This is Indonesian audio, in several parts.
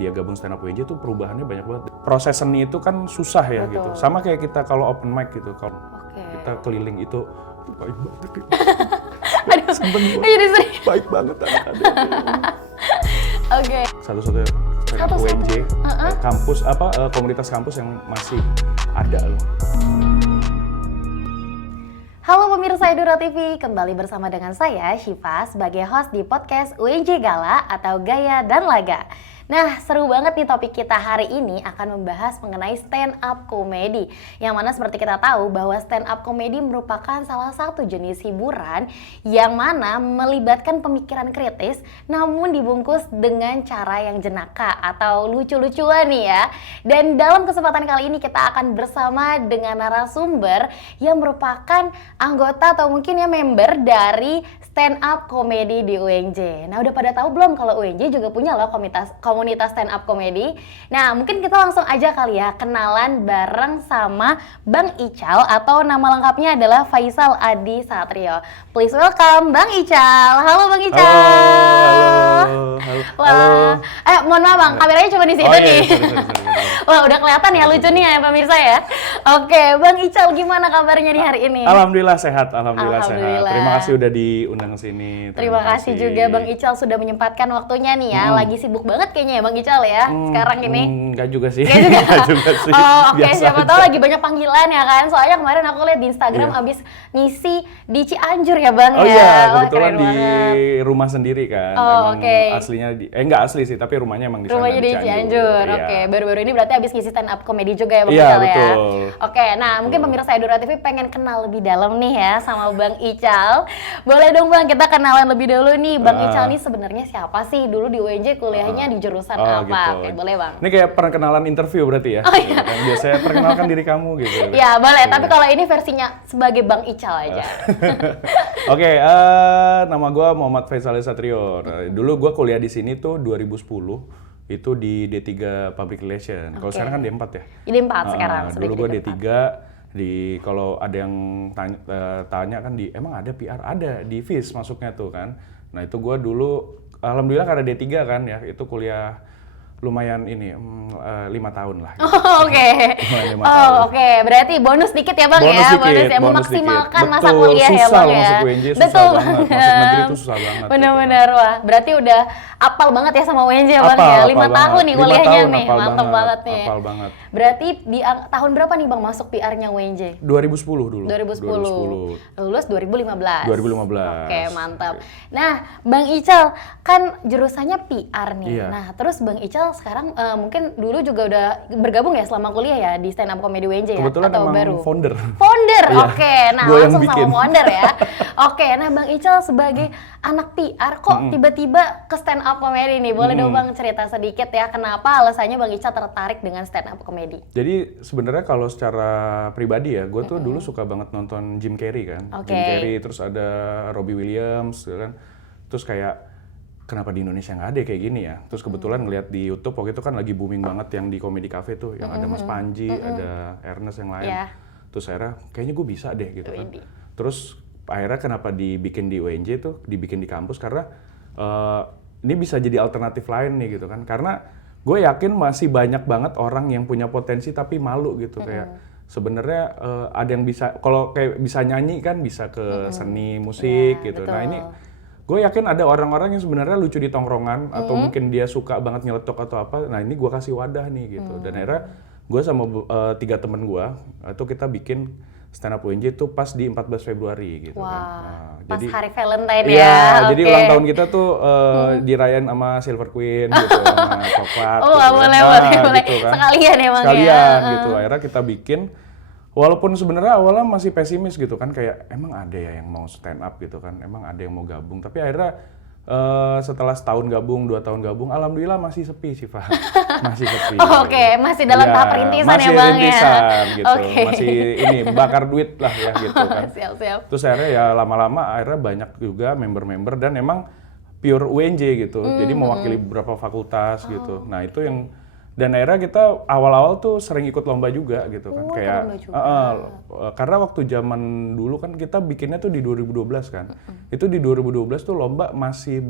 dia gabung stand up UNJ tuh perubahannya banyak banget. Proses seni itu kan susah ya. Betul. Gitu. Sama kayak kita kalau open mic gitu, kalau Oke. kita keliling itu baik banget. Aduh, jadi sedih. Baik banget anak-anak. Oke. Satu-satunya stand up UNJ, kampus komunitas kampus yang masih ada loh. Halo pemirsa Edura TV, kembali bersama dengan saya Syifa sebagai host di podcast UNJ Gala atau Gaya dan Laga. Nah, seru banget nih topik kita hari ini akan membahas mengenai stand up comedy. Yang mana seperti kita tahu bahwa stand up comedy merupakan salah satu jenis hiburan yang mana melibatkan pemikiran kritis namun dibungkus dengan cara yang jenaka atau lucu-lucuan nih ya. Dan dalam kesempatan kali ini kita akan bersama dengan narasumber yang merupakan anggota atau mungkin ya member dari stand up comedy di UNJ. Nah, udah pada tahu belum kalau UNJ juga punya loh komunitas stand up comedy. Nah, mungkin kita langsung aja kali ya kenalan bareng sama Bang Ical atau nama lengkapnya adalah Faisal Adi Satrio. Please welcome Bang Ical. Halo Bang Ical. Halo. Wah, mohon maaf Bang, kameranya cuma di situ nih. Sorry. Wah, udah kelihatan ya lucu nih ya pemirsa ya. Oke, Bang Ical gimana kabarnya di hari ini? Alhamdulillah sehat, sehat. Alhamdulillah. Terima kasih udah diundang sini. Terima kasih juga Bang Ical sudah menyempatkan waktunya nih ya. Lagi sibuk banget kayaknya ya Bang Ical ya sekarang ini. Enggak juga sih. Enggak juga. sih. Oh, oke, Biasa siapa aja. tahu lagi banyak panggilan ya kan. Soalnya kemarin aku lihat di Instagram abis ngisi di Cianjur ya Bang Oh ya. iya, Wah, kebetulan keren di banget. rumah sendiri kan. Oh, Emang oke. aslinya enggak asli sih, tapi rumahnya emang di sana. Rumahnya di Cianjur. Iya. Oke, baru-baru ini berarti abis ngisi stand up comedy juga ya Bang Iya, Ical ya. betul. Oke, nah mungkin pemirsa Edura TV pengen kenal lebih dalam nih ya sama Bang Ical. Boleh dong Bang, kita kenalan lebih dulu nih. Bang Ical nih sebenarnya siapa sih? Dulu di UNJ kuliahnya di jurusan apa? Gitu. Oke, boleh Bang. Ini kayak perkenalan interview berarti ya? Oh, iya. Kan biasanya perkenalkan diri kamu gitu. Ya boleh, tapi kalau ini versinya sebagai Bang Ical aja. Oke, nama gue Muhammad Faisal Adi Satrio. Dulu gue kuliah di sini tuh 2010, itu di D3 Public Relation. Kalau sekarang kan D4 ya? Ini 4 sekarang. sudah Dulu jadi gue D4. D3, kalau ada yang tanya kan emang ada PR? Ada, di FIS masuknya tuh kan. Nah itu gue dulu, alhamdulillah karena D3 kan ya, itu kuliah lumayan ini, 5 tahun lah. Gitu. Oh, oke. Lumayan 5 tahun. Oke. Berarti bonus dikit ya Bang ya. Bonus ya, memaksimalkan dikit. masa Betul, kuliah ya susah Bang loh ya. masuk UNJ, susah Betul banget. Masuk negeri itu susah banget. Bener-bener wah. Berarti udah apal banget ya sama UNJ ya Bang ya. 5 tahun nih kuliahnya nih. Mantap banget nih. Apal banget. Berarti di tahun berapa nih Bang masuk PR-nya UNJ? 2010 dulu. 2010. Lulus 2015. 2015. Oke, mantap. Nah, Bang Ical kan jurusannya PR nih. Iya. Nah, terus Bang Ical sekarang mungkin dulu juga udah bergabung ya selama kuliah ya di stand up comedy UNJ ya? Kebetulan Atau emang baru? founder. Founder, Iya. oke. Nah, Gua yang langsung sama bikin. founder ya. Oke, nah Bang Ical sebagai anak PR kok tiba-tiba ke stand up comedy nih? Boleh dong Bang cerita sedikit ya kenapa alasannya Bang Ical tertarik dengan stand up comedy? Jadi sebenarnya kalau secara pribadi ya, gue tuh dulu suka banget nonton Jim Carrey kan. Oke. Jim Carrey, terus ada Robbie Williams kan. Terus kayak kenapa di Indonesia nggak ada kayak gini ya? Terus kebetulan ngeliat di YouTube waktu itu kan lagi booming banget yang di Comedy Cafe tuh, yang ada Mas Panji, ada Ernest yang lain. Iya. Terus akhirnya kayaknya gue bisa deh gitu kan. Widih. Terus akhirnya kenapa dibikin di UNJ tuh, dibikin di kampus karena ini bisa jadi alternatif lain nih gitu kan. Karena gue yakin masih banyak banget orang yang punya potensi tapi malu gitu kayak sebenarnya ada yang bisa kalau kayak bisa nyanyi kan bisa ke seni musik gitu. betul. Nah ini gue yakin ada orang-orang yang sebenarnya lucu di tongkrongan atau mungkin dia suka banget nyeletuk atau apa. Nah ini gue kasih wadah nih gitu. Dan akhirnya gue sama 3 temen gue itu kita bikin stand up UNJ tuh pas di 14 Februari gitu Wah, kan. pas Jadi hari Valentine iya, ya. jadi Oke. ulang tahun kita tuh dirayain sama Silver Queen gitu, sama coklat. Oh, gitu. boleh, Nah, boleh. gitu kan. Sekalian ya, Bang, ya. Sekalian gitu. Akhirnya kita bikin, walaupun sebenarnya awalnya masih pesimis gitu kan, kayak emang ada ya yang mau stand up gitu kan, emang ada yang mau gabung. Tapi akhirnya setelah setahun gabung, 2 tahun gabung, alhamdulillah masih sepi sih, Pak. Masih sepi. Oh, oke. Masih dalam Iya, tahap rintisan ya, masih Bang, ya? rintisan gitu. Oke. Masih ini bakar duit lah ya gitu kan. Siap-siap. Terus akhirnya ya lama-lama akhirnya banyak juga member-member dan emang pure UNJ gitu. Jadi mewakili beberapa fakultas gitu. Nah, itu yang dan akhirnya kita awal-awal tuh sering ikut lomba juga gitu kan. Oh, Kayak ikut lomba juga. karena waktu zaman dulu kan kita bikinnya tuh di 2012 kan. Itu di 2012 tuh lomba masih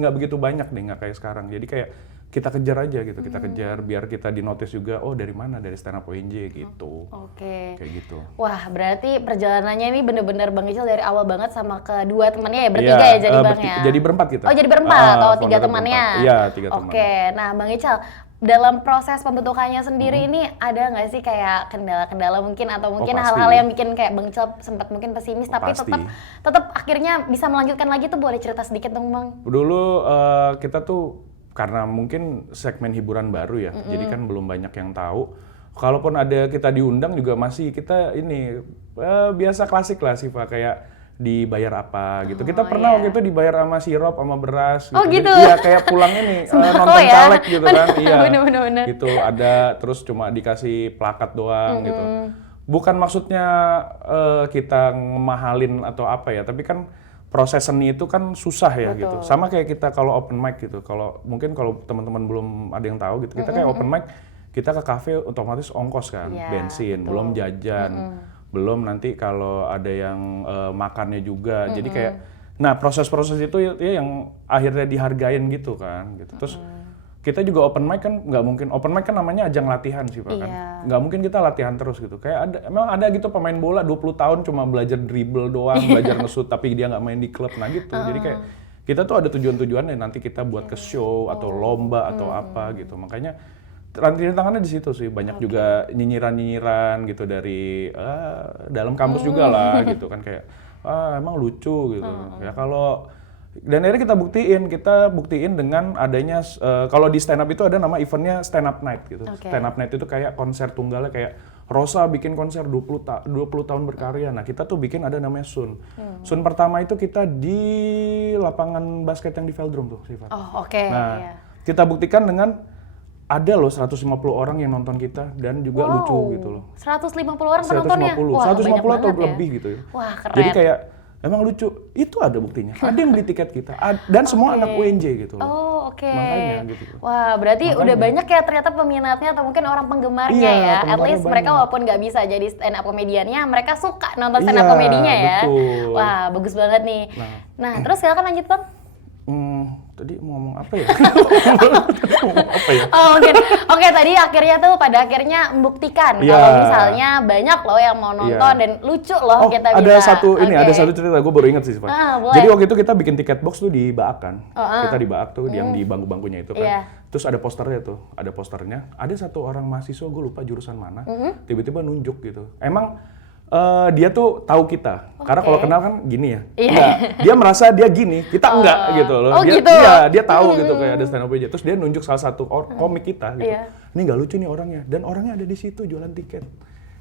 nggak begitu banyak nih, nggak kayak sekarang. Jadi kayak kita kejar aja gitu, kita kejar biar kita di notice juga, oh dari mana, dari stand up UNJ gitu. Oke. Kayak gitu. Wah, berarti perjalanannya ini bener-bener Bang Ical dari awal banget sama kedua temannya ya, bertiga ya jadi Bang ya? Jadi berempat kita. Oh jadi berempat, atau 3 foundernya temannya? berempat. Iya, 3 teman. Oke, nah Bang Ical, dalam proses pembentukannya sendiri ini ada nggak sih kayak kendala-kendala mungkin, atau mungkin pasti. hal-hal yang bikin kayak Bang Ical sempat mungkin pesimis, tapi Pasti. tetap akhirnya bisa melanjutkan lagi tuh, boleh cerita sedikit dong Bang? Dulu kita tuh karena mungkin segmen hiburan baru ya, jadi kan belum banyak yang tahu. Kalaupun ada kita diundang juga masih kita ini biasa klasik lah sih Pak, kayak dibayar apa gitu. Kita pernah waktu itu dibayar sama sirup sama beras gitu. Oh gitu? Iya, kayak pulangnya nih nonton ya? caleg gitu kan. Iya. Bener-bener. Gitu ada, terus cuma dikasih plakat doang gitu. Bukan maksudnya kita ngemahalin atau apa ya, tapi kan proses seni itu kan susah ya gitu. Sama kayak kita kalau open mic gitu. Kalau mungkin kalau teman-teman belum ada yang tahu gitu, kita kayak open mic, kita ke kafe otomatis ongkos kan, bensin, belum jajan, belum nanti kalau ada yang makannya juga. Jadi kayak, nah proses-proses itu ya yang akhirnya dihargain gitu kan. Gitu. Terus kita juga open mic kan nggak mungkin, open mic kan namanya ajang latihan sih Pak kan. Nggak mungkin kita latihan terus gitu. Kayak ada, emang ada gitu pemain bola 20 tahun cuma belajar dribble doang, belajar nge-shoot tapi dia nggak main di klub. Nah gitu. Jadi kayak kita tuh ada tujuan-tujuannya nanti kita buat ke show atau lomba atau apa gitu. Makanya tangannya di situ sih, banyak juga nyinyiran-nyinyiran gitu dari dalam kampus juga lah gitu kan, kayak emang lucu gitu. Ya kalau dan akhirnya kita buktiin dengan adanya kalau di stand up itu ada nama eventnya stand up night gitu. Stand up night itu kayak konser tunggalnya, kayak Rosa bikin konser 20 tahun berkarya. Nah, kita tuh bikin ada namanya Sun. Sun pertama itu kita di lapangan basket yang di Veldrome tuh, Sifat. Oh, oke. Nah, kita buktikan dengan ada loh 150 orang yang nonton kita dan juga lucu gitu loh. 150 orang penontonnya? 150 atau banget lebih ya? gitu ya. Wah, keren. Jadi kayak emang lucu, itu ada buktinya. Ada yang beli tiket kita, dan semua anak UNJ gitu loh. Oh, oke. Makanya gitu. Wah, berarti udah banyak ya ternyata peminatnya atau mungkin orang penggemarnya ya. At least mereka walaupun nggak bisa jadi stand up komediannya, mereka suka nonton stand up komedinya ya. Betul. Wah, bagus banget nih. Nah, terus silakan lanjut Bang. Tadi mau ngomong apa ya? Ngomong apa ya? Oh mungkin, oke tadi akhirnya tuh pada akhirnya membuktikan kalau misalnya banyak loh yang mau nonton dan lucu loh kita ada bisa. Ada satu cerita, gue baru ingat sih Pak. Jadi waktu itu kita bikin tiket box tuh di Baak kan. Kita di Baak tuh, yang di bangku-bangkunya itu kan. Terus ada posternya, ada satu orang mahasiswa, gue lupa jurusan mana, tiba-tiba nunjuk gitu. Emang dia tuh tahu kita, karena kalau kenal kan gini ya. Enggak, dia merasa dia gini, kita enggak gitu loh. Dia tahu gitu kayak ada stand up aja. Terus dia nunjuk salah satu komik kita gitu. Ini nggak lucu nih orangnya, dan orangnya ada di situ jualan tiket.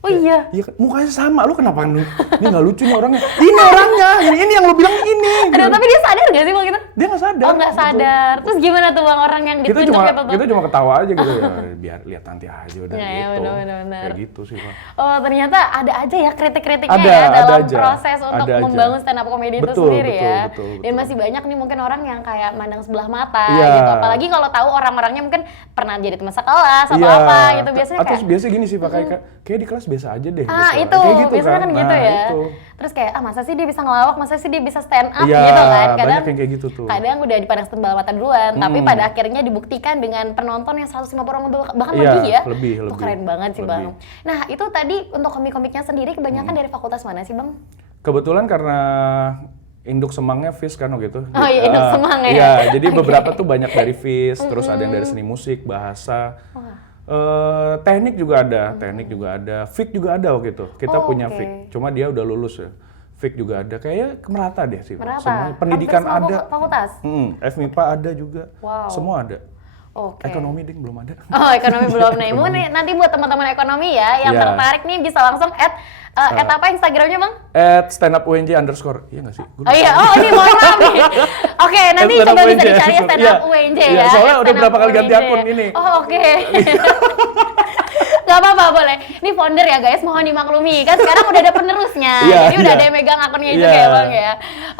Oh iya? Iya, mukanya sama, lu kenapa ini nggak lucu nih orangnya? Ini orangnya, ini yang lu bilang ini. Aduh, tapi dia sadar nggak sih Bang itu? Dia nggak sadar. Oh nggak sadar. Terus gimana tuh Bang orang yang ditunjuk itu tuh? Kita cuma ketawa aja gitu ya, biar lihat nanti aja udah gitu. Bener. Kayak gitu sih Pak. Oh ternyata ada aja ya kritik-kritiknya dalam proses untuk membangun stand up comedy itu sendiri ya. Dan masih banyak nih mungkin orang yang kayak mandang sebelah mata gitu. Apalagi kalau tahu orang-orangnya mungkin pernah jadi teman sekelas atau apa gitu biasanya kayak. Atau biasa gini sih Pak, kayak di kelas biasa aja deh. Itu gitu biasanya kan gitu ya. Itu. Terus kayak masa sih dia bisa ngelawak, masa sih dia bisa stand up gitu kan. Kadang banyak yang kayak gitu tuh. Kadang udah dipandang sebelah mata duluan, tapi pada akhirnya dibuktikan dengan penonton yang 150 orang bahkan lebih ya. Itu keren banget sih Bang. Nah, itu tadi untuk komik-komiknya sendiri kebanyakan dari fakultas mana sih Bang? Kebetulan karena induk semangnya FIS kan gitu. Oh iya, induk semang ya. Iya, jadi beberapa tuh banyak dari FIS, terus ada yang dari seni musik, bahasa. Teknik juga ada, FIK juga ada waktu itu. Kita punya FIK, cuma dia udah lulus ya. FIK juga ada, kayaknya merata deh sih. Semua pendidikan ada. Fakultas? FMIPA ada juga, semua ada. Ekonomi ding belum ada. Oh ekonomi belum nih. Mungkin nanti buat teman-teman ekonomi ya yang tertarik nih bisa langsung add apa Instagramnya Bang? @standupUNJ_. Iya nggak sih? Ini mohon maaf nih. Oke, nanti coba bisa dicari stand up UNJ ya. Soalnya udah berapa kali ganti akun ini. Oh oke. Gak apa-apa, boleh. Ini founder ya guys, mohon dimaklumi. Kan sekarang udah ada penerusnya, jadi udah ada yang megang akunnya juga ya Bang ya.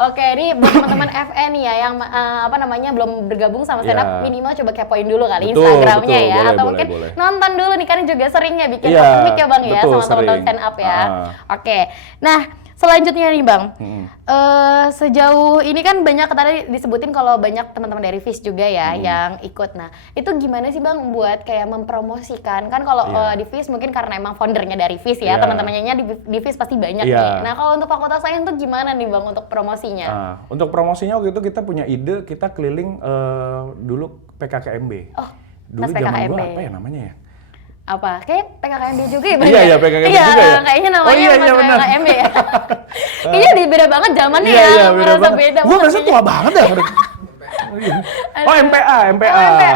Oke, ini buat teman-teman FN ya yang belum bergabung sama stand up, minimal coba kepoin dulu kali Instagramnya ya. Atau mungkin nonton dulu nih, kan juga sering ya bikin komik ya Bang ya, sama teman-teman stand up ya. Oke, nah selanjutnya nih Bang, sejauh ini kan banyak tadi disebutin kalau banyak teman-teman dari FIS juga ya yang ikut. Nah itu gimana sih Bang buat kayak mempromosikan? Kan kalau di FIS mungkin karena emang foundernya dari FIS ya, teman-temannya di FIS pasti banyak nih. Nah kalau untuk Fakultas Sains tuh gimana nih Bang untuk promosinya? Untuk promosinya waktu itu kita punya ide, kita keliling dulu PKKMB. Dulu zaman gua apa ya namanya ya? Apa? Kayak PKKMB juga ya Bang? Iya, PKKMB juga ya? Kayaknya namanya iya, PKKMB ya. Kayaknya beda banget zamannya iya, ya, beda merasa banget. beda. Gua merasa tua banget dah. Oh MPA.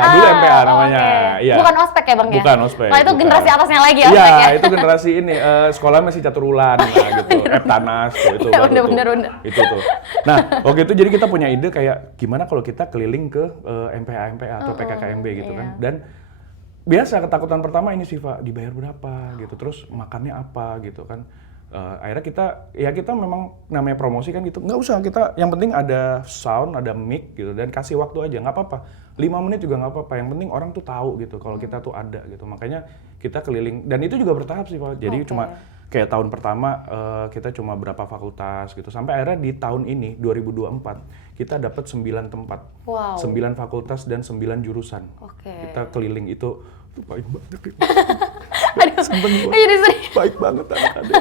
Dulu MPA namanya. Okay. Iya. Bukan ospek ya Bang ya? Bukan ospek. Nah itu bukan. generasi atasnya lagi ospek ya? Iya, itu generasi ini, sekolah masih Caturulan lah gitu, Eptanas itu. Bener. Itu tuh. Nah, waktu itu jadi kita punya ide kayak gimana kalau kita keliling ke MPA atau PKKMB gitu kan. Dan biasa ketakutan pertama ini sih Pak, dibayar berapa gitu, terus makannya apa gitu kan. Akhirnya kita memang namanya promosi kan gitu, nggak usah kita, yang penting ada sound, ada mic gitu, dan kasih waktu aja, nggak apa-apa, 5 menit juga nggak apa-apa, yang penting orang tuh tahu gitu kalau kita tuh ada gitu. Makanya kita keliling, dan itu juga bertahap sih Pak, jadi cuma kayak tahun pertama kita cuma berapa fakultas gitu, sampai akhirnya di tahun ini 2024 kita dapat 9 tempat, 9 fakultas dan 9 jurusan. Kita keliling itu baik banget. Aduh, jadi sedih. Baik banget anak-anak.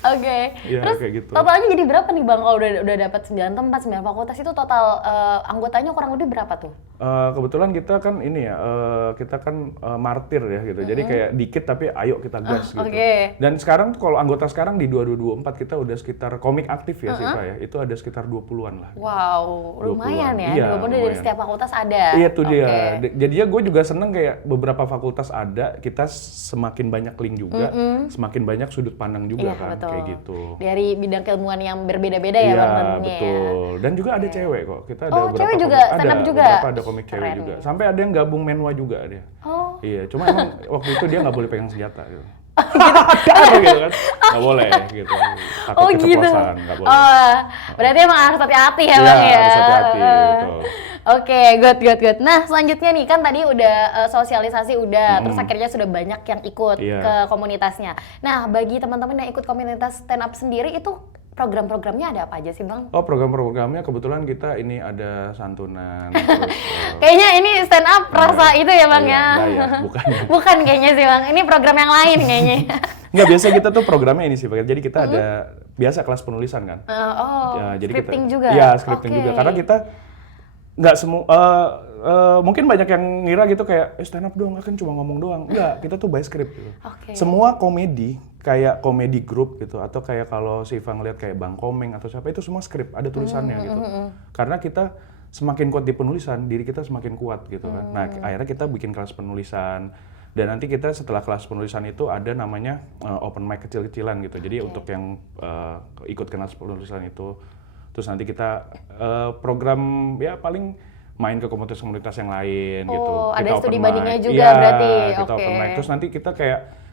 Ya, Terus kayak gitu. totalnya jadi berapa nih Bang kalau udah dapat 9 tempat, 9 fakultas itu total anggotanya kurang lebih berapa tuh? Kebetulan kita kan ini ya, kita kan martir ya gitu. Jadi kayak dikit tapi ayo kita gas gitu. Dan sekarang kalau anggota sekarang di 2024 kita udah sekitar komik aktif ya sih Pak ya. Itu ada sekitar 20-an lah. Wow, lumayan ya. Iya, 20 dari setiap fakultas ada. Iya tuh dia. Jadinya gue juga seneng kayak beberapa fakultas ada, kita semakin banyak link juga, semakin banyak sudut pandang juga kan, betul. kayak gitu. Dari bidang keilmuan yang berbeda-beda ya Bang tentunya. Betul. Dan juga ada cewek kok. Kita ada beberapa cewek juga, stand up juga. Beberapa ada komik cewek juga. Sampai ada yang gabung menwa juga dia. Iya, cuma emang waktu itu dia nggak boleh pegang senjata gitu. Gitu kan, nggak boleh gitu. Takut keceplosan, nggak boleh. Berarti emang harus hati-hati ya Iya, Bang ya? harus hati-hati, betul. Oke, good. Nah, selanjutnya nih kan tadi udah sosialisasi udah, terus akhirnya sudah banyak yang ikut ke komunitasnya. Nah, bagi teman-teman yang ikut komunitas stand up sendiri itu program-programnya ada apa aja sih Bang? Oh, program-programnya kebetulan kita ini ada santunan. Terus, kayaknya ini stand up rasa itu ya Bang ya? Bukan. Bukan kayaknya sih Bang, ini program yang lain kayaknya. Nggak, biasa kita tuh programnya ini sih Pak. Jadi kita ada biasa kelas penulisan kan. Jadi scripting juga? Iya, scripting juga. Karena kita nggak semua, mungkin banyak yang ngira gitu kayak stand up doang, kan cuma ngomong doang. Enggak, kita tuh by script gitu. Semua komedi, kayak komedi group gitu, atau kayak kalau si Iva ngeliat kayak Bang Komeng atau siapa, itu semua script, ada tulisannya gitu. Karena kita semakin kuat di penulisan, diri kita semakin kuat gitu kan. Nah, akhirnya kita bikin kelas penulisan. Dan nanti kita setelah kelas penulisan itu ada namanya open mic kecil-kecilan gitu. Jadi untuk yang ikut kelas penulisan itu, terus nanti kita program ya paling main ke komunitas-komunitas yang lain gitu. Ada kita studi open bandingnya mic. juga Iya, berarti. Kita open mic. Terus nanti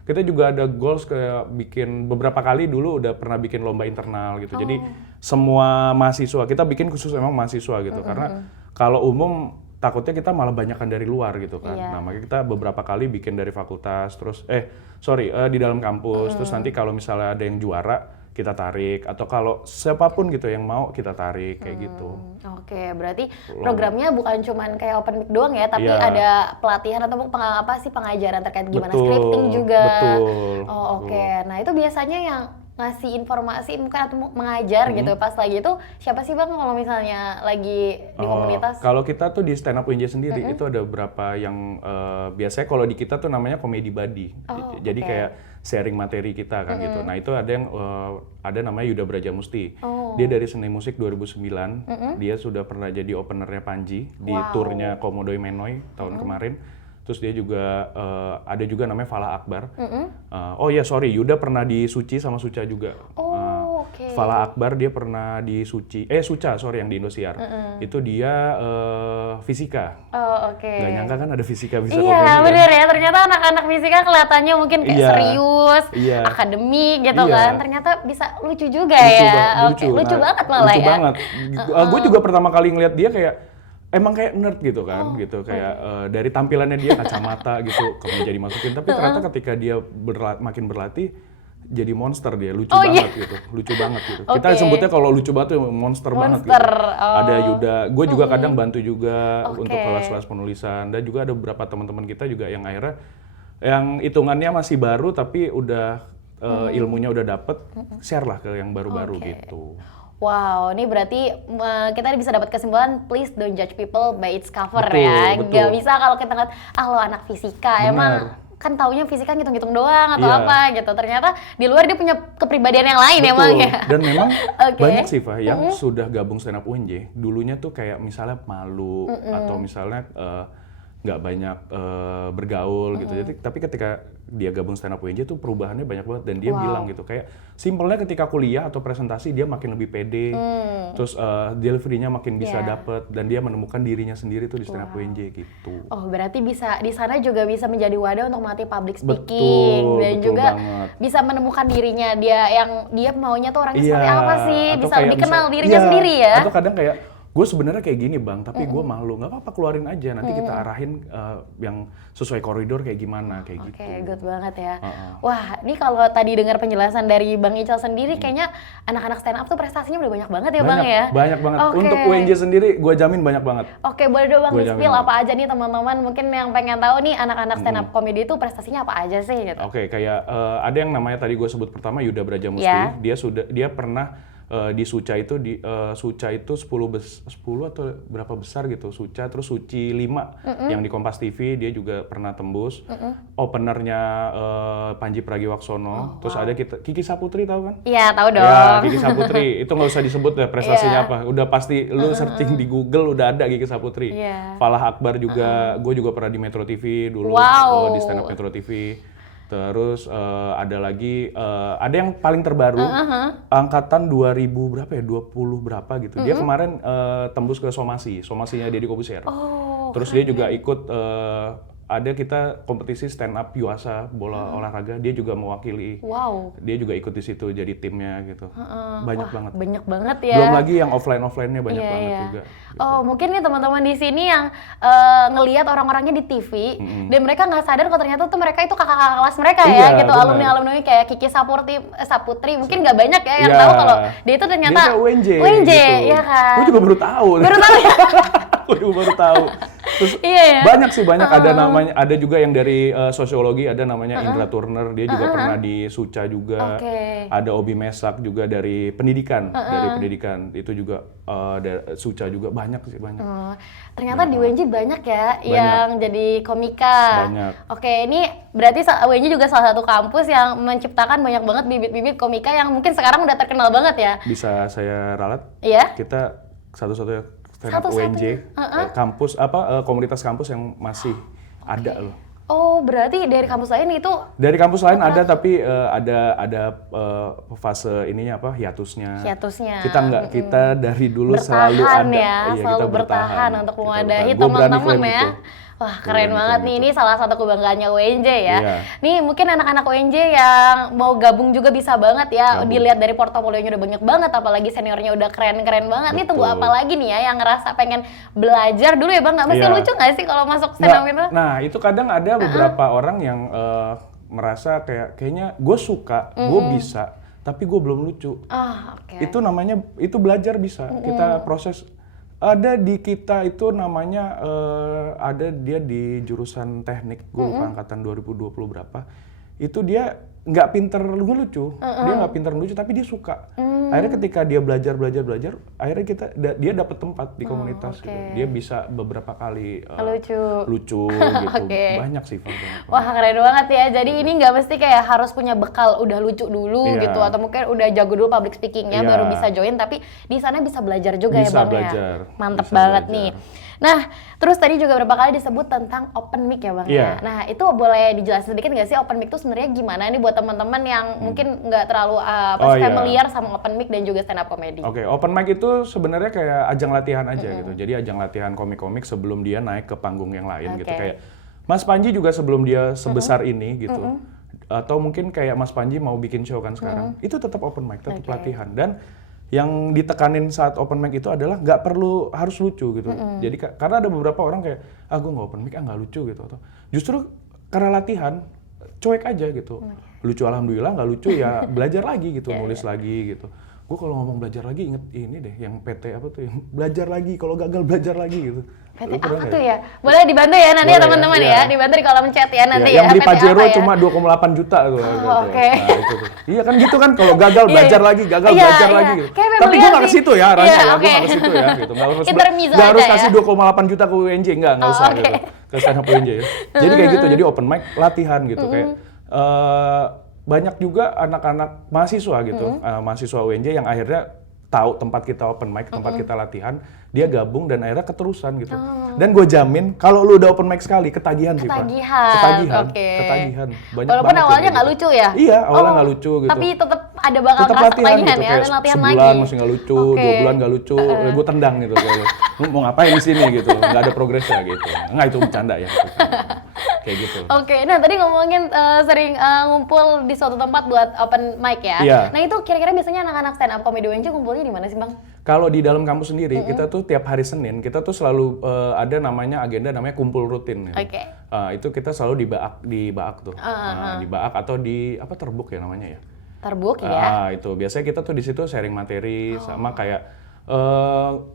kita juga ada goals kayak bikin beberapa kali dulu udah pernah bikin lomba internal gitu. Jadi semua mahasiswa, kita bikin khusus emang mahasiswa gitu. Karena kalau umum takutnya kita malah banyakan dari luar gitu kan. Nah, makanya kita beberapa kali bikin dari fakultas, terus di dalam kampus. Terus nanti kalau misalnya ada yang juara, kita tarik, atau kalau siapapun gitu yang mau kita tarik kayak gitu. Oke, berarti programnya bukan cuman kayak open mic doang ya, tapi ada pelatihan atau pengajaran terkait gimana scripting juga. Betul. Nah itu biasanya yang ngasih informasi mungkin atau mengajar gitu pas lagi itu siapa sih Bang kalau misalnya lagi di komunitas? Kalau kita tuh di stand up UNJ sendiri itu ada beberapa yang biasanya kalau di kita tuh namanya comedy buddy. Jadi kayak sharing materi kita kan gitu. Nah, itu ada yang ada namanya Yuda Brajamusti. Dia dari Seni Musik 2009. Dia sudah pernah jadi openernya Panji di turnya Komodo Menoi tahun kemarin. Terus dia juga ada juga namanya Fala Akbar. Yuda pernah di Suci sama Suca juga. Fala Akbar dia pernah di Suca yang di Indosiar. Itu dia fisika. Gak nyangka kan ada fisika bisa komedi. Iya bener ya, ternyata anak-anak fisika kelatannya mungkin kayak serius, akademik gitu kan. Ternyata bisa lucu juga ya. Lucu banget malah ya. Lucu banget. Gue juga pertama kali ngeliat dia kayak emang kayak nerd gitu kan, gitu kayak dari tampilannya dia kacamata gitu, kemudian jadi masukin. Tapi ternyata ketika dia makin berlatih, jadi monster dia, lucu Oh, banget gitu, lucu banget gitu. Kita Oke. sebutnya kalau lucu banget tuh monster banget gitu. Monster, oh. Ada Yuda, gue juga kadang bantu juga Oke. untuk kelas-kelas penulisan, dan juga ada beberapa teman-teman kita juga yang akhirnya yang hitungannya masih baru tapi udah ilmunya udah dapet, share lah ke yang baru-baru Oke. gitu. Wow, ini berarti kita bisa dapat kesimpulan, please don't judge people by its cover Betul, ya. betul. Gak bisa kalau kita ngeliat, lo anak fisika, Benar. emang kan taunya fisika ngitung-ngitung doang atau Iya. apa gitu. Ternyata di luar dia punya kepribadian yang lain Betul. emang ya. Dan memang Oke. banyak sih Fah yang sudah gabung stand up UNJ, dulunya tuh kayak misalnya malu atau misalnya nggak banyak bergaul gitu. Jadi tapi ketika dia gabung stand up UNJ tuh perubahannya banyak banget, dan dia Wow. bilang gitu kayak simpelnya ketika kuliah atau presentasi dia makin lebih pede, terus delivery-nya makin bisa Iya. dapet, dan dia menemukan dirinya sendiri tuh di stand up UNJ gitu. Oh, berarti bisa di sana juga bisa menjadi wadah untuk melatih public speaking dan Betul juga banget. bisa menemukan dirinya dia maunya tuh orangnya seperti Iya, apa sih, atau bisa kayak lebih kenal misal- dirinya iya, sendiri ya. Atau kadang kayak gue sebenarnya kayak gini bang, tapi gue malu, nggak apa-apa keluarin aja, nanti kita arahin yang sesuai koridor kayak gimana kayak Oke, gitu. good banget ya. Heeh. Wah, ini kalau tadi dengar penjelasan dari Bang Ical sendiri, kayaknya anak-anak stand up tuh prestasinya udah banyak banget ya Bang Banyak, ya? banyak banget. Oke. Untuk UNJ sendiri gue jamin banyak banget. Oke, boleh dong Bang Gua di-spill jamin. apa aja nih teman-teman mungkin yang pengen tahu nih anak-anak stand up comedy itu prestasinya apa aja sih gitu. Oke, kayak ada yang namanya tadi gue sebut pertama Yuda Brajamusti. Ya. Dia pernah di Suca itu Suca itu 10 atau berapa besar gitu Suca, terus Suci 5 yang di Kompas TV dia juga pernah tembus. Openernya Panji Pragiwaksono, terus ada Kiki Saputri, tahu kan? Iya, tahu dong. Ya, Kiki Saputri itu nggak usah disebut ya prestasinya Iya. apa. Udah pasti lu searching di Google udah ada Kiki Saputri. Iya. Falah Akbar juga, gue juga pernah di Metro TV dulu, Wow. di stand up Metro TV. Terus ada lagi ada yang paling terbaru angkatan 2000 berapa ya, 20 berapa gitu. Dia kemarin tembus ke Somasinya Deddy Corbuzier. Oh, Terus dia juga ikut ada kita kompetisi stand up Yuasa bola olahraga, dia juga mewakili. wow. Dia juga ikut di situ jadi timnya gitu. Banyak banget. Banyak banget ya. Belum lagi yang offline-offline-nya banyak Iya, banget iya. juga. Oh, mungkin nih teman-teman di sini yang ngelihat orang-orangnya di TV dan mereka nggak sadar kalau ternyata tuh mereka itu kakak-kakak kelas mereka ya Iya, gitu, benar. alumni-alumni kayak Kiki Saputri mungkin nggak banyak ya yang Iya. tahu kalau dia itu ternyata Dia UNJ, UNJ, gitu. ya kan? Gue juga baru tahu. Baru tahu ya? Gue juga baru tahu. Terus Iya ya. banyak sih, banyak ada namanya, ada juga yang dari sosiologi, ada namanya Indra Turner, dia juga pernah di Suca juga. Oke. Ada Obi Mesak juga dari pendidikan, itu juga Suca juga, banyak sih, banyak. Oh, ternyata di UNJ banyak ya yang jadi komika. Banyak. Oke, ini berarti UNJ juga salah satu kampus yang menciptakan banyak banget bibit-bibit komika yang mungkin sekarang udah terkenal banget ya. Bisa saya ralat, Iya? kita satu-satunya stand up Satu-satunya? UNJ, kampus komunitas kampus yang masih ada loh. Oh, berarti dari kampus lain itu Dari kampus lain ada, tapi ada fase ininya apa, hiatusnya. hiatusnya. Kita dari dulu selalu bertahan ada. ya, Iya, selalu kita bertahan untuk Kita mewadahi bertahan. Gua berani teman-teman klaim ya. itu. Wah, Gua keren berani banget klaim nih. itu. Ini salah satu kebanggaannya UNJ ya. Iya. Nih, mungkin anak-anak UNJ yang mau gabung juga bisa banget ya. Gabung. Dilihat dari portofolionya udah banyak banget, apalagi seniornya udah keren-keren banget. Nih tunggu Betul. apa lagi nih ya yang ngerasa pengen belajar dulu ya Bang. Nggak mesti Iya. lucu nggak sih kalau masuk stand up itu? Nah, itu kadang ada beberapa orang yang merasa kayaknya gue suka, gue bisa, tapi gue belum lucu. Ah, oke. Itu namanya, itu belajar bisa. Kita proses. Ada di kita itu namanya, ada dia di jurusan teknik, gue lupa angkatan 2020 berapa. Itu dia nggak pinter lucu, dia nggak pinter lucu, tapi dia suka. Akhirnya ketika dia belajar, akhirnya dia dapat tempat di komunitas. oke. Gitu. Dia bisa beberapa kali Lucu. gitu. Oke. Banyak sih, banyak. Wah, keren banget ya. Jadi ini nggak mesti kayak harus punya bekal udah lucu dulu Iya. gitu, atau mungkin udah jago dulu public speakingnya Iya. baru bisa join, tapi di sana bisa belajar juga Bisa ya Bang belajar, ya. Mantep bisa banget belajar. nih. Nah, terus tadi juga beberapa kali disebut tentang open mic ya Bang Iya. ya. Nah, itu boleh dijelasin sedikit nggak sih open mic itu sebenarnya gimana nih buat teman-teman yang mungkin nggak terlalu Oh, iya. familiar sama open mic dan juga stand up comedy. Oke, open mic itu sebenarnya kayak ajang latihan aja gitu. Jadi ajang latihan komik-komik sebelum dia naik ke panggung yang lain gitu. Oke. Kayak Mas Panji juga sebelum dia sebesar ini gitu. Atau mungkin kayak Mas Panji mau bikin show kan sekarang. Itu tetap open mic, tetap Oke. latihan. Dan yang ditekanin saat open mic itu adalah nggak perlu harus lucu gitu. Jadi karena ada beberapa orang kayak, gue nggak open mic, nggak lucu gitu. Atau justru karena latihan, cuek aja gitu. lucu alhamdulillah, nggak lucu ya belajar lagi gitu, Iya, nulis lagi gitu. Gue kalau ngomong belajar lagi inget ini deh, yang PT apa tuh, yang belajar lagi, kalau gagal belajar lagi gitu. PT Lu pernah apa nggak tuh ya? ya? Boleh dibantu ya nanti ya Boleh ya, teman-teman iya. ya, dibantu di kolom chat ya nanti Yang ya. beli PT Pajero apa ya? cuma 2,8 juta tuh. Oh, gitu. oke. Nah, itu tuh. Iya kan gitu kan, kalau gagal Iya, belajar iya. lagi, gagal Iya, belajar iya. lagi gitu. Kayak Tapi gue familiar nggak ke sih. situ ya, arahnya Iya, ya, gue oke. nggak ke situ ya gitu. Intermezzo Nggak harus aja kasih ya. 2,8 juta ke UNJ, nggak Oh, usah oke. gitu. Ke stand up UNJ ya. Jadi kayak gitu, jadi open mic latihan gitu kayak. Banyak juga anak-anak mahasiswa gitu, mahasiswa UNJ yang akhirnya tahu tempat kita open mic, tempat kita latihan, dia gabung dan akhirnya keterusan gitu. Dan gue jamin kalau lu udah open mic sekali ketagihan sih Pak. Ketagihan, oke. Ketagihan. Banyak Walaupun banget awalnya yang nggak kayak lucu ya? Iya, awalnya Oh, nggak lucu gitu. Tapi tetap ada bakal Tetap kerasa latihan ketagihan gitu, ya, kayak dan latihan sebulan lagi. masih nggak lucu, Oke. 2 bulan nggak lucu, gue tendang gitu kayak, lu mau ngapain di sini gitu, nggak ada progresnya gitu. Nggak, itu bercanda ya. Kayak gitu. Oke, nah tadi ngomongin sering ngumpul di suatu tempat buat open mic ya. Iya. Nah itu kira-kira biasanya anak-anak stand up comedy UNJ ngumpulnya di mana sih Bang? Kalau di dalam kampus sendiri, kita tuh tiap hari Senin, kita tuh selalu ada namanya agenda namanya kumpul rutin. Ya. Oke. Itu kita selalu di Baak tuh. Di Baak atau di apa Terbuk ya namanya ya. Terbuk ya. Itu biasanya kita tuh di situ sharing materi sama kayak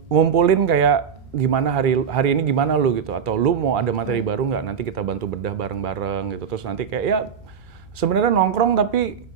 ngumpulin kayak gimana hari ini gimana lu gitu, atau lu mau ada materi baru nggak, nanti kita bantu bedah bareng-bareng gitu. Terus nanti kayak ya sebenarnya nongkrong, tapi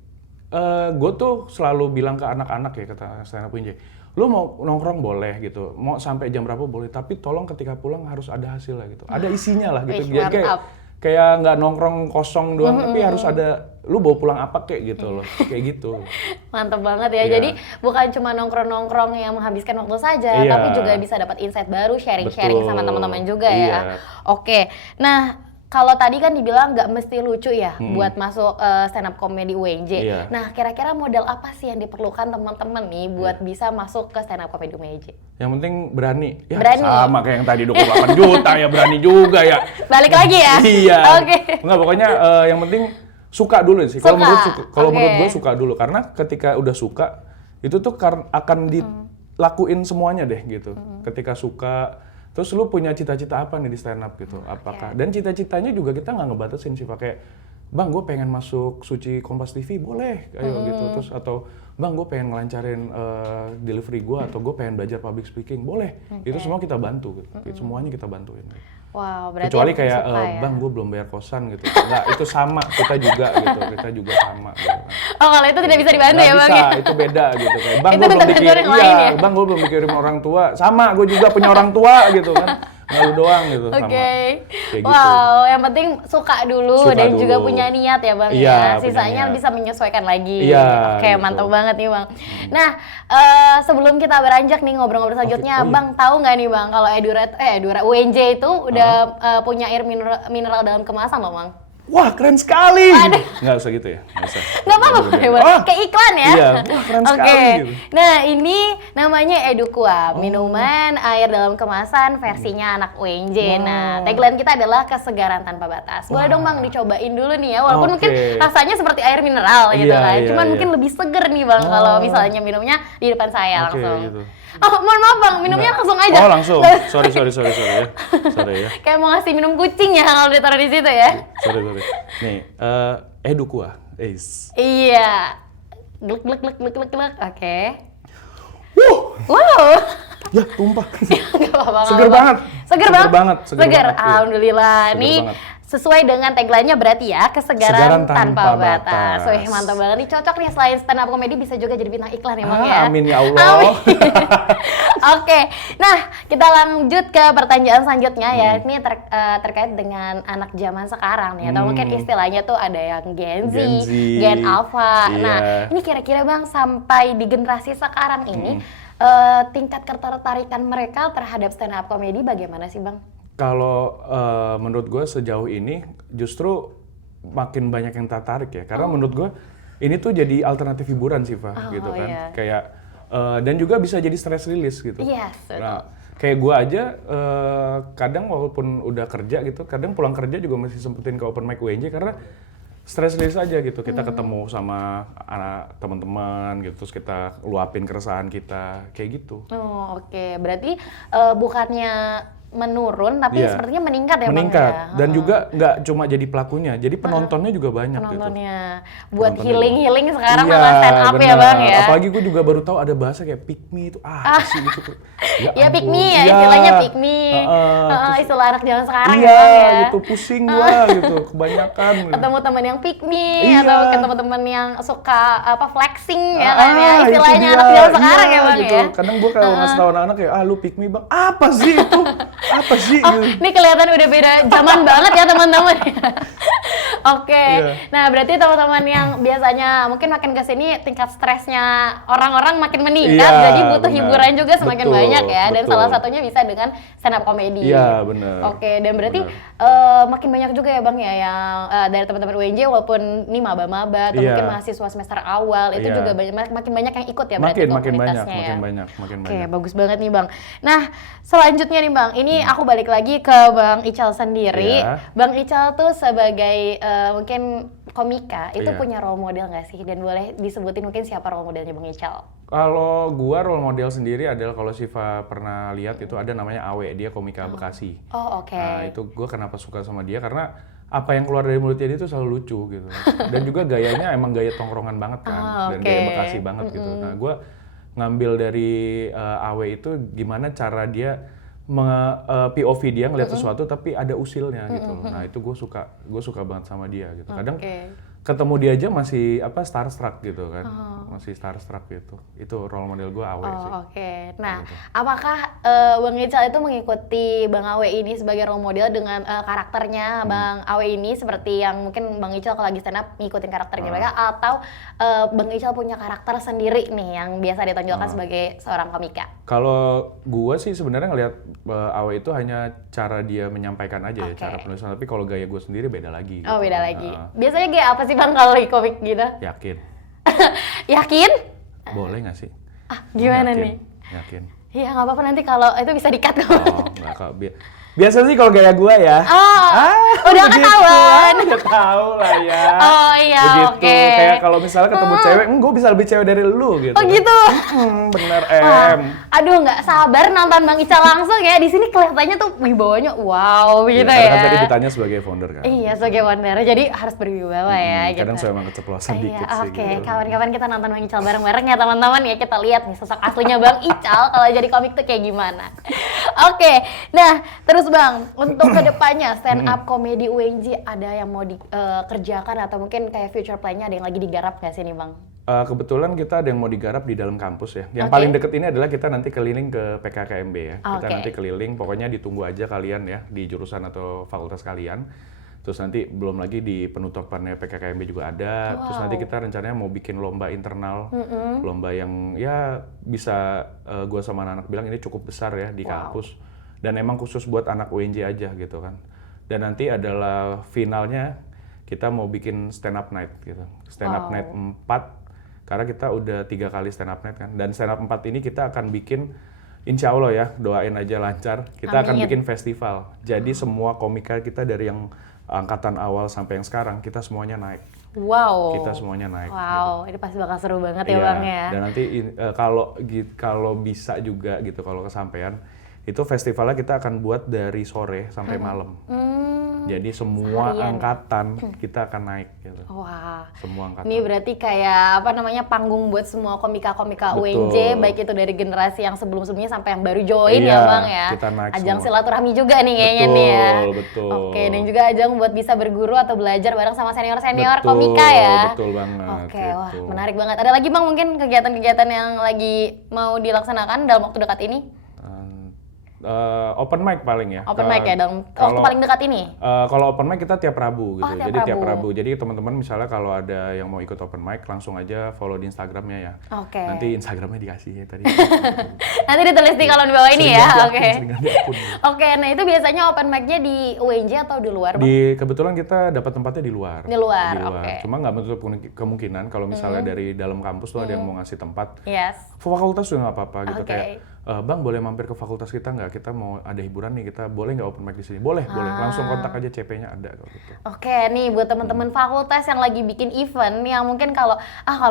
gue tuh selalu bilang ke anak-anak ya, kata stand up UNJ, lu mau nongkrong boleh gitu, mau sampai jam berapa boleh, tapi tolong ketika pulang harus ada hasilnya gitu, ada isinya lah gitu. Wih, Jadi mantap. kayak nggak nongkrong kosong doang, tapi harus ada, lu bawa pulang apa kayak gitu loh, kayak gitu. Mantep banget ya. Iya. Jadi bukan cuma nongkrong-nongkrong yang menghabiskan waktu saja, Iya. tapi juga bisa dapat insight baru, sharing-sharing Betul. sama teman-teman juga Iya. ya. Oke. Nah, kalau tadi kan dibilang nggak mesti lucu ya buat masuk stand up comedy UNJ. Iya. Nah, kira-kira modal apa sih yang diperlukan teman-teman nih buat bisa masuk ke stand up comedy UNJ? Yang penting berani. Ya, Berani. sama kayak yang tadi 28 juta ya, berani juga ya. Balik lagi ya? Iya. Oke. Enggak, pokoknya yang penting suka dulu sih. Kalau Suka. menurut Oke. gue suka dulu, karena ketika udah suka itu tuh akan dilakuin semuanya deh gitu. Ketika suka, terus lu punya cita-cita apa nih di stand up gitu? Apakah dan cita-citanya juga kita nggak ngebatasin sih, pakai Bang, gue pengen masuk Suci Kompas TV, boleh, ayo gitu. Terus atau Bang, gue pengen ngelancarin delivery gue, atau gue pengen belajar public speaking, boleh. Itu semua kita bantu, gitu. Semuanya kita bantuin. Wow, berarti Kecuali yang kayak, suka ya? Bang, gue belum bayar kosan gitu. Enggak, itu sama, kita juga gitu. Kita juga sama gitu kan. Oh, kalau itu tidak bisa dibantu Nggak ya Bang bisa, ya? itu beda gitu. Kayak, Bang, Itu gue belum minta bantuan yang lain ya? Bang, gue belum dikirim orang tua. Sama, gue juga punya orang tua gitu kan. Nggak lu doang gitu, Oke. sama. Kayak gitu. Wow, yang penting suka dulu Suka dan dulu. juga punya niat ya Bang Iya, ya. punya Sisanya niat. bisa menyesuaikan lagi. Iya, Oke, gitu. mantap banget nih Bang. Nah, sebelum kita beranjak nih ngobrol-ngobrol selanjutnya, oh iya. Bang tahu nggak nih Bang kalau Edura UNJ itu udah punya air mineral dalam kemasan loh Bang? Wah, keren sekali! Nggak usah gitu ya, nggak usah. Nggak apa-apa, Oh, kayak iklan ya. iya. Wah, keren Oke. sekali gitu. Nah, ini namanya Edukua, minuman air dalam kemasan versinya anak UNJ. Nah, tagline kita adalah kesegaran tanpa batas. Boleh dong Bang dicobain dulu nih ya, walaupun mungkin Oke. rasanya seperti air mineral gitu Iya, kan. iya, Cuman iya. mungkin lebih seger nih Bang kalau misalnya minumnya di depan saya Oke, langsung. gitu. Oh, mohon maaf Bang, minumnya Nggak. langsung aja. Oh, langsung. Sorry ya. Sorry ya. Kayak mau ngasih minum kucing ya kalau ditaruh di situ ya. Sorry. Nih, Edukua. Iya. Glek glek glek glek glek glek. Oke. Wow, Wow. ya tumpah. Nggak apa-apa, nggak Seger apa-apa. banget. Seger banget. Seger banget, iya. Alhamdulillah. Seger Nih banget. sesuai dengan tagline-nya berarti ya, kesegaran Segaran tanpa tanpa batas. batas. Wih, mantap banget nih. Cocok nih selain stand up comedy bisa juga jadi bintang iklan ya, Bang ya. Amin ya Allah. Amin. Oke. Nah, kita lanjut ke pertanyaan selanjutnya ya. Ini terkait dengan anak zaman sekarang nih, atau mungkin istilahnya tuh ada yang Gen Z, Gen Z. Gen Alpha. Iya. Nah, ini kira-kira Bang sampai di generasi sekarang ini tingkat ketertarikan mereka terhadap stand up comedy bagaimana sih Bang? Kalau menurut gue sejauh ini justru makin banyak yang tertarik ya, karena menurut gue ini tuh jadi alternatif hiburan sih, Pak, gitu kan. Iya. Kayak dan juga bisa jadi stress release gitu. Yes, betul. Nah, kayak gue aja kadang walaupun udah kerja gitu, kadang pulang kerja juga masih sempetin ke open mic UNJ karena stress release aja gitu. Kita ketemu sama anak teman-teman gitu, terus kita luapin keresahan kita, kayak gitu. Oh, oke. Berarti bukannya menurun, tapi Iya. sepertinya meningkat ya Meningkat. Bang ya? Dan juga nggak cuma jadi pelakunya, jadi penontonnya juga banyak gitu. Penontonnya. Buat Penontonnya healing-healing sekarang Iya, malah stand up ya benar. Bang ya? Apalagi gue juga baru tahu ada bahasa kayak pick me itu apa sih itu tuh. Ya pick ampun. me ya, Iya. istilahnya pick me. Terus, Istilah anak zaman sekarang iya, ya Bang ya? gitu pusing gua gitu, kebanyakan. Ketemu teman yang pick me, Iya. atau ketemu teman yang suka flexing ya Ah, kan ya? itu Istilahnya dia. anak zaman sekarang Iya, ya Bang gitu. ya? Kadang gue kalau ngasih tahu anak-anak ya, lu pick me bang, apa sih itu? Apa sih? Oh, Gitu. ini kelihatan udah beda zaman banget ya teman-teman. Oke, Iya. nah berarti teman-teman yang biasanya mungkin makin kesini tingkat stresnya orang-orang makin meningkat, Iya, jadi butuh benar. hiburan juga semakin Betul, banyak ya, dan betul. salah satunya bisa dengan stand up comedy. Iya, benar. Oke, dan berarti makin banyak juga ya Bang ya yang dari teman-teman UNJ walaupun ini maba-maba atau Iya. mungkin mahasiswa semester awal itu Iya. juga makin banyak yang ikut ya berarti Makin banyak, komunitasnya ya. makin Oke, banyak. bagus banget nih Bang. Nah, selanjutnya nih Bang, ini aku balik lagi ke Bang Ical sendiri. Iya. Bang Ical tuh sebagai mungkin komika, itu Iya. punya role model nggak sih? Dan boleh disebutin mungkin siapa role modelnya Bang Ical? Kalau gua role model sendiri adalah kalau Siva pernah lihat itu ada namanya Awe, dia komika Bekasi. Oh, oke. Nah, itu gua kenapa suka sama dia karena apa yang keluar dari mulutnya dia itu selalu lucu gitu. Dan juga gayanya emang gaya tongkrongan banget kan, dan oke. gaya Bekasi banget gitu. Nah, gua ngambil dari Awe itu gimana cara dia POV dia ngeliat sesuatu tapi ada usilnya gitu. Nah, itu gue suka banget sama dia gitu. Kadang Oke. ketemu dia aja masih starstruck gitu kan. Masih starstruck gitu. Itu role model gue Awe sih. Oh, oke. Nah, apakah Bang Ical itu mengikuti Bang Awe ini sebagai role model dengan karakternya Bang Awe ini seperti yang mungkin Bang Ical kalau lagi stand up ngikutin karakternya mereka, atau Bang Ical punya karakter sendiri nih yang biasa ditonjolkan sebagai seorang komika? Kalau gue sih sebenarnya ngelihat Awe itu hanya cara dia menyampaikan aja ya, Oke. cara penulisan. Tapi kalau gaya gue sendiri beda lagi. Oh, gitu. beda lagi. Biasanya kayak apa sih Bang kalau lagi komik gitu? Yakin? Yakin? Boleh nggak sih? Gimana Yakin? nih? Yakin. Iya, nggak apa-apa, nanti kalau itu bisa di-cut kok. Oh, nggak kok. Biasa sih kalau gaya gue ya. Udah begitu. ketahuan. Udah tahu lah ya. Oh iya, Begitu. oke. Kayak kalau misalnya ketemu cewek, gue bisa lebih cewek dari lu gitu. Oh gitu. Bener Aduh, nggak sabar nonton Bang Ical langsung ya. Di sini kelihatannya tuh wibawanya wow gitu Karena ya. kan tadi ditanya sebagai founder kan. Iya, sebagai wonder. Jadi harus berwibawa ya gitu. Kadang saya emang keceplosan Iya, dikit sih. oke. Gitu. Kawan-kawan kita nonton Bang Ical bareng-bareng ya teman-teman ya. Kita lihat nih sosok aslinya Bang Ical kalau jadi komik tuh kayak gimana. Oke, nah terus Bang, untuk kedepannya stand up komedi UNJ ada yang mau dikerjakan atau mungkin kayak future plan-nya ada yang lagi digarap nggak sih nih Bang? Kebetulan kita ada yang mau digarap di dalam kampus ya. Yang Oke. paling deket ini adalah kita nanti keliling ke PKKMB ya. Kita Oke. nanti keliling, pokoknya ditunggu aja kalian ya di jurusan atau fakultas kalian. Terus nanti belum lagi di penutupannya PKKMB juga ada. Terus nanti kita rencananya mau bikin lomba internal, lomba yang ya bisa gua sama anak-anak bilang ini cukup besar ya di kampus. Dan emang khusus buat anak UNJ aja gitu kan. Dan nanti adalah finalnya kita mau bikin stand up night gitu. Stand up night 4, karena kita udah 3 kali stand up night kan. Dan stand up 4 ini kita akan bikin, insya Allah ya, doain aja lancar. Kita akan bikin festival. Jadi semua komika kita dari yang angkatan awal sampai yang sekarang, kita semuanya naik. Wow. Kita semuanya naik. Wow, ini pasti bakal seru banget ya Iya, Bang ya. dan nanti kalau bisa juga gitu, kalau kesampaian, itu festivalnya kita akan buat dari sore sampai malam. Jadi semua angkatan kita akan naik gitu. Wah. Semua angkatan. Ini berarti kayak apa namanya panggung buat semua komika-komika Betul. UNJ, baik itu dari generasi yang sebelum-sebelumnya sampai yang baru join Iya, ya Bang ya. kita naik Ajang semua. silaturahmi juga nih kayaknya nih ya. Betul. Oke, dan juga ajang buat bisa berguru atau belajar bareng sama senior-senior Betul, komika ya. Betul banget. Oke, gitu. wah menarik banget. Ada lagi Bang mungkin kegiatan-kegiatan yang lagi mau dilaksanakan dalam waktu dekat ini? Open mic paling ya. Open mic ya dalam waktu kalau- paling dekat ini? Kalau open mic kita tiap Rabu gitu. tiap Jadi tiap Rabu. Rabu. Jadi teman-teman misalnya kalau ada yang mau ikut open mic langsung aja follow di Instagramnya ya. Oke. Nanti Instagramnya dikasih ya tadi. Nanti ditulis di kolom di bawah ini ya. Oke. Sering ganti akun. Oke, nah itu biasanya open mic-nya di UNJ atau di luar Bang? Kebetulan kita dapat tempatnya di luar. Di luar, oke. Cuma nggak menutup kemungkinan kalau misalnya dari dalam kampus tuh ada yang mau ngasih tempat. Yes. Fakultas juga nggak apa-apa gitu Oke. kayak Bang boleh mampir ke fakultas kita nggak? Kita mau ada hiburan nih, kita boleh nggak open mic di sini? Boleh, boleh. Langsung kontak aja, CP-nya ada kalau gitu. Oke, nih buat teman-teman fakultas yang lagi bikin event yang mungkin kalau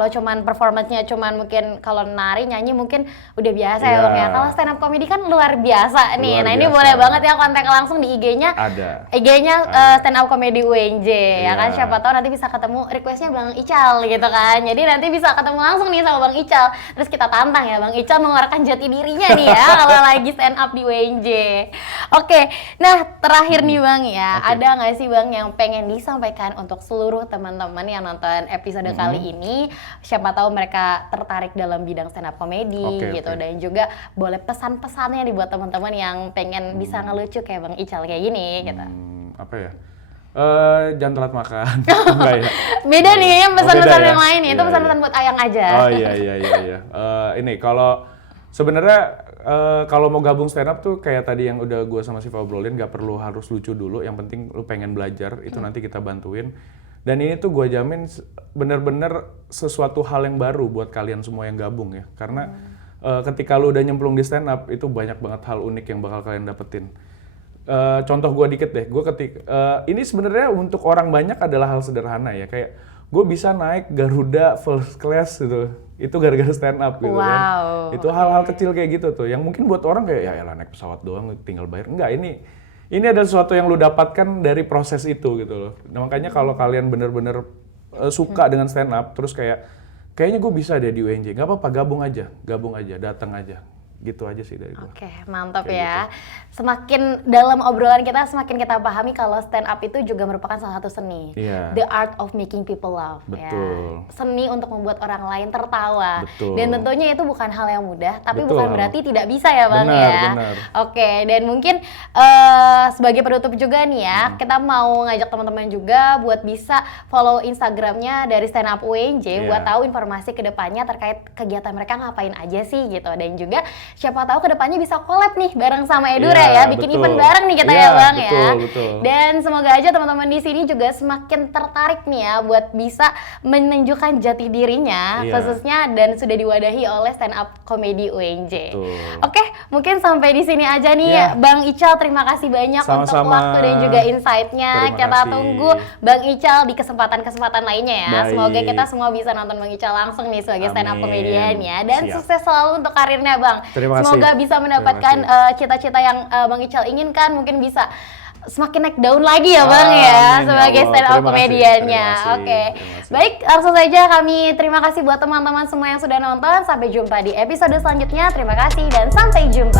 cuman performance-nya cuman mungkin kalau nari nyanyi mungkin udah biasa ya Bang ya. Kalau stand up comedy kan luar biasa nih. Luar Nah, ini biasa. boleh banget ya kontak langsung di IG-nya. Ada. IG-nya stand up comedy UNJ ya kan, Iya. siapa tahu nanti bisa ketemu request-nya Bang Ical gitu kan. Jadi nanti bisa ketemu langsung nih sama Bang Ical. Terus kita tantang ya Bang Ical mengeluarkan jati dirinya nih ya kalau lagi stand up di UNJ. Oke, nah terakhir nih Bang ya, Oke. ada nggak sih Bang yang pengen disampaikan untuk seluruh teman-teman yang nonton episode kali ini? Siapa tahu mereka tertarik dalam bidang stand up comedy Oke, gitu, oke. dan juga boleh pesan-pesannya nih buat teman-teman yang pengen bisa ngelucu kayak Bang Ical kayak gini gitu. Apa ya? Jangan telat makan. Enggak ya? Beda nih kayaknya Oh, pesan-pesan beda ya? yang lain nih, itu Iya, pesan-pesan iya. buat Ayang aja. Oh iya. Ini kalau sebenarnya kalau mau gabung stand up tuh kayak tadi yang udah gue sama Siva obrolin, nggak perlu harus lucu dulu. Yang penting lu pengen belajar, itu nanti kita bantuin. Dan ini tuh gue jamin bener-bener sesuatu hal yang baru buat kalian semua yang gabung ya. Karena ketika lu udah nyemplung di stand up, itu banyak banget hal unik yang bakal kalian dapetin. Contoh gue dikit deh, ini sebenarnya untuk orang banyak adalah hal sederhana ya, kayak gue bisa naik Garuda first class gitu, itu gara-gara stand up gitu kan. Wow, Itu hal-hal kecil kayak gitu tuh, yang mungkin buat orang kayak ya elah naik pesawat doang tinggal bayar, enggak, ini ada sesuatu yang lu dapatkan dari proses itu gitu loh. Nah, makanya kalau kalian bener-bener suka dengan stand up, terus kayaknya gue bisa deh di UNJ, nggak apa-apa, gabung aja, datang aja. Gitu aja sih dari gue. Oke, mantap Kayak ya. Semakin dalam obrolan kita, semakin kita pahami kalau stand up itu juga merupakan salah satu seni. Iya. The art of making people laugh. Betul. Ya. Seni untuk membuat orang lain tertawa. Betul. Dan tentunya itu bukan hal yang mudah, tapi Betul. bukan berarti tidak bisa ya Bang Benar, ya. benar. Oke, dan mungkin sebagai penutup juga nih ya, kita mau ngajak teman-teman juga buat bisa follow Instagramnya dari Stand Up UNJ Iya. buat tahu informasi kedepannya terkait kegiatan mereka ngapain aja sih gitu. Dan juga siapa tahu kedepannya bisa collab nih bareng sama Edura Iya, ya, bikin betul. event bareng nih kita Iya, ya Bang ya. betul. Dan semoga aja teman-teman di sini juga semakin tertarik nih ya buat bisa menunjukkan jati dirinya, Iya. khususnya dan sudah diwadahi oleh Stand Up Comedy UNJ. Betul. Oke, mungkin sampai di sini aja nih Iya. Bang Ical, terima kasih banyak untuk Sama-sama. waktu dan juga insight-nya. Terima Kita kasih. tunggu Bang Ical di kesempatan-kesempatan lainnya ya. Baik. Semoga kita semua bisa nonton Bang Ical langsung nih sebagai stand up Amin. comedian ya. Dan Siap. sukses selalu untuk karirnya Bang. Terima kasih. Semoga bisa mendapatkan Terima cita-cita yang Bang Ical inginkan, mungkin bisa semakin naik daun lagi ya Bang ya, Amin, ya sebagai Allah. stand up Terima kasih, komediannya. terima kasih, Oke. terima kasih. Baik, langsung saja kami terima kasih buat teman-teman semua yang sudah nonton. Sampai jumpa di episode selanjutnya. Terima kasih dan sampai jumpa.